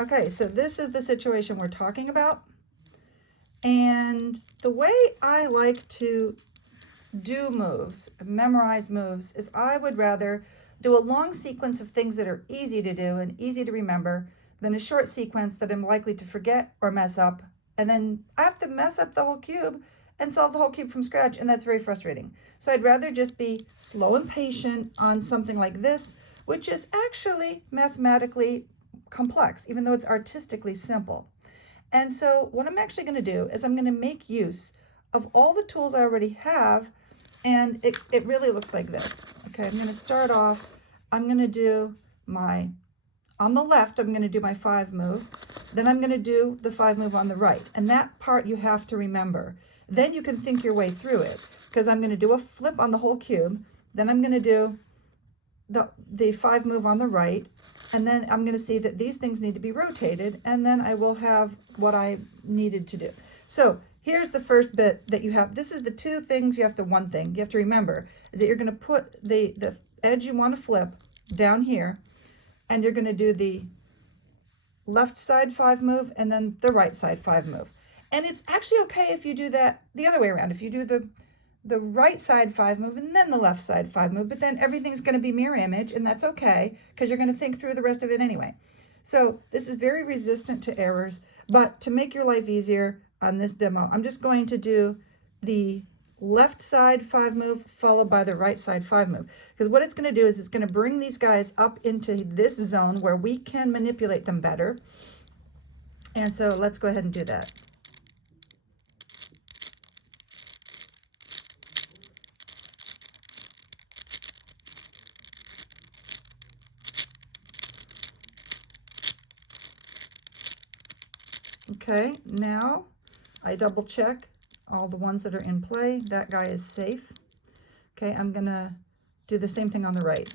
Okay, so this is the situation we're talking about. And the way I like to do moves, memorize moves, is I would rather do a long sequence of things that are easy to do and easy to remember than a short sequence that I'm likely to forget or mess up. And then I have to mess up the whole cube and solve the whole cube from scratch, and that's very frustrating. So I'd rather just be slow and patient on something like this, which is actually mathematically complex, even though it's artistically simple. And so what I'm actually going to do is I'm going to make use of all the tools I already have, and it really looks like this. Okay, I'm going to start off, I'm going to do my, on the left, I'm going to do my 5 move, then I'm going to do the 5 move on the right, and that part you have to remember. Then you can think your way through it, because I'm going to do a flip on the whole cube, then I'm going to do the 5 move on the right, and then I'm going to see that these things need to be rotated, and then I will have what I needed to do. So here's the first bit that you have. This is the 2 things you have to, one thing you have to remember is that you're going to put the edge you want to flip down here, and you're going to do the left side 5 move and then the right side 5 move. And it's actually okay if you do that the other way around. If you do the right side 5 move and then the left side 5 move, but then everything's going to be mirror image, and that's okay because you're going to think through the rest of it anyway. So this is very resistant to errors, but to make your life easier on this demo, I'm just going to do the left side 5 move followed by the right side 5 move, because what it's going to do is it's going to bring these guys up into this zone where we can manipulate them better. And so let's go ahead and do that. Okay, now I double check all the ones that are in play. That guy is safe. Okay, I'm gonna do the same thing on the right.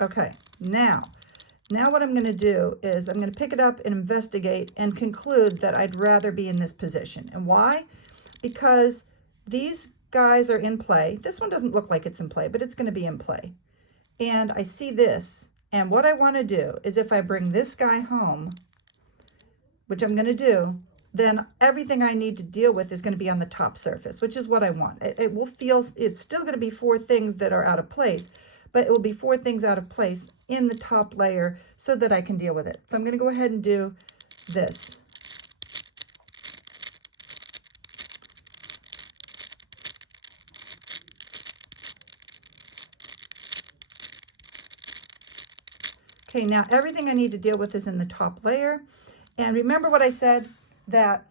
Okay, now what I'm gonna do is I'm gonna pick it up and investigate and conclude that I'd rather be in this position. And why? Because these guys are in play. This one doesn't look like it's in play, but it's going to be in play. And I see this, and what I want to do is if I bring this guy home, which I'm going to do, then everything I need to deal with is going to be on the top surface, which is what I want. It will feel, it's still going to be 4 things that are out of place, but it will be 4 things out of place in the top layer so that I can deal with it. So I'm going to go ahead and do this. Okay, now everything I need to deal with is in the top layer. And remember what I said, that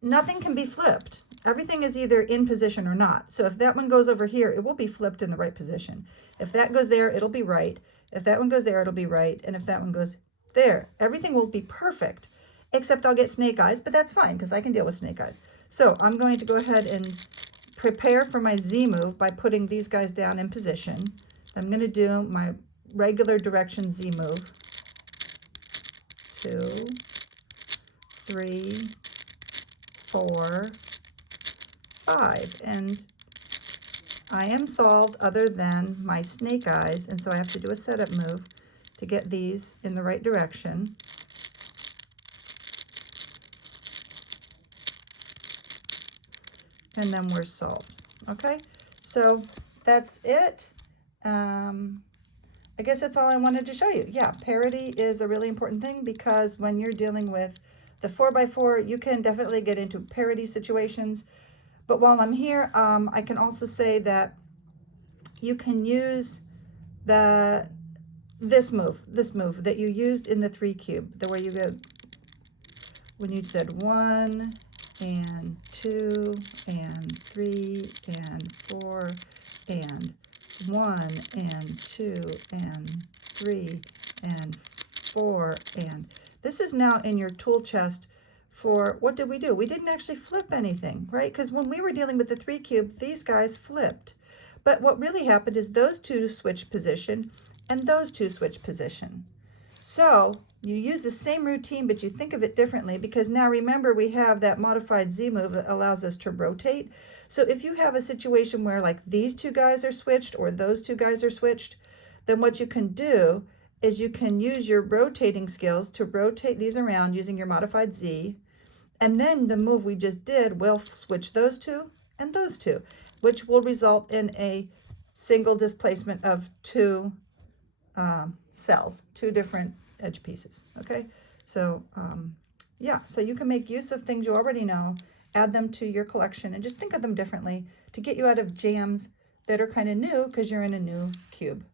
nothing can be flipped. Everything is either in position or not. So if that one goes over here, it will be flipped in the right position. If that goes there, it'll be right. If that one goes there, it'll be right. And if that one goes there, everything will be perfect, except I'll get snake eyes, but that's fine because I can deal with snake eyes. So I'm going to go ahead and prepare for my Z move by putting these guys down in position. I'm going to do my regular direction Z move. 2, 3, 4, 5, and I am solved other than my snake eyes, and so I have to do a setup move to get these in the right direction. And then we're solved. Okay, so that's it. I guess that's all I wanted to show you. Yeah, parity is a really important thing because when you're dealing with the 4x4, you can definitely get into parity situations. But while I'm here, I can also say that you can use this move that you used in the 3 cube, the way you go when you said 1 and 2 and 3 and 4 and 1 and 2 and 3 and 4, and this is now in your tool chest for, what did we do? We didn't actually flip anything, right? Because when we were dealing with the 3 cube, these guys flipped. But what really happened is those 2 switched position and those 2 switched position. So you use the same routine, but you think of it differently, because now remember we have that modified Z move that allows us to rotate. So if you have a situation where like these two guys are switched or those two guys are switched, then what you can do is you can use your rotating skills to rotate these around using your modified Z. And then the move we just did will switch those two and those two, which will result in a single displacement of two cells, two different edge pieces. Okay, so yeah, so you can make use of things you already know, add them to your collection, and just think of them differently to get you out of jams that are kind of new because you're in a new cube.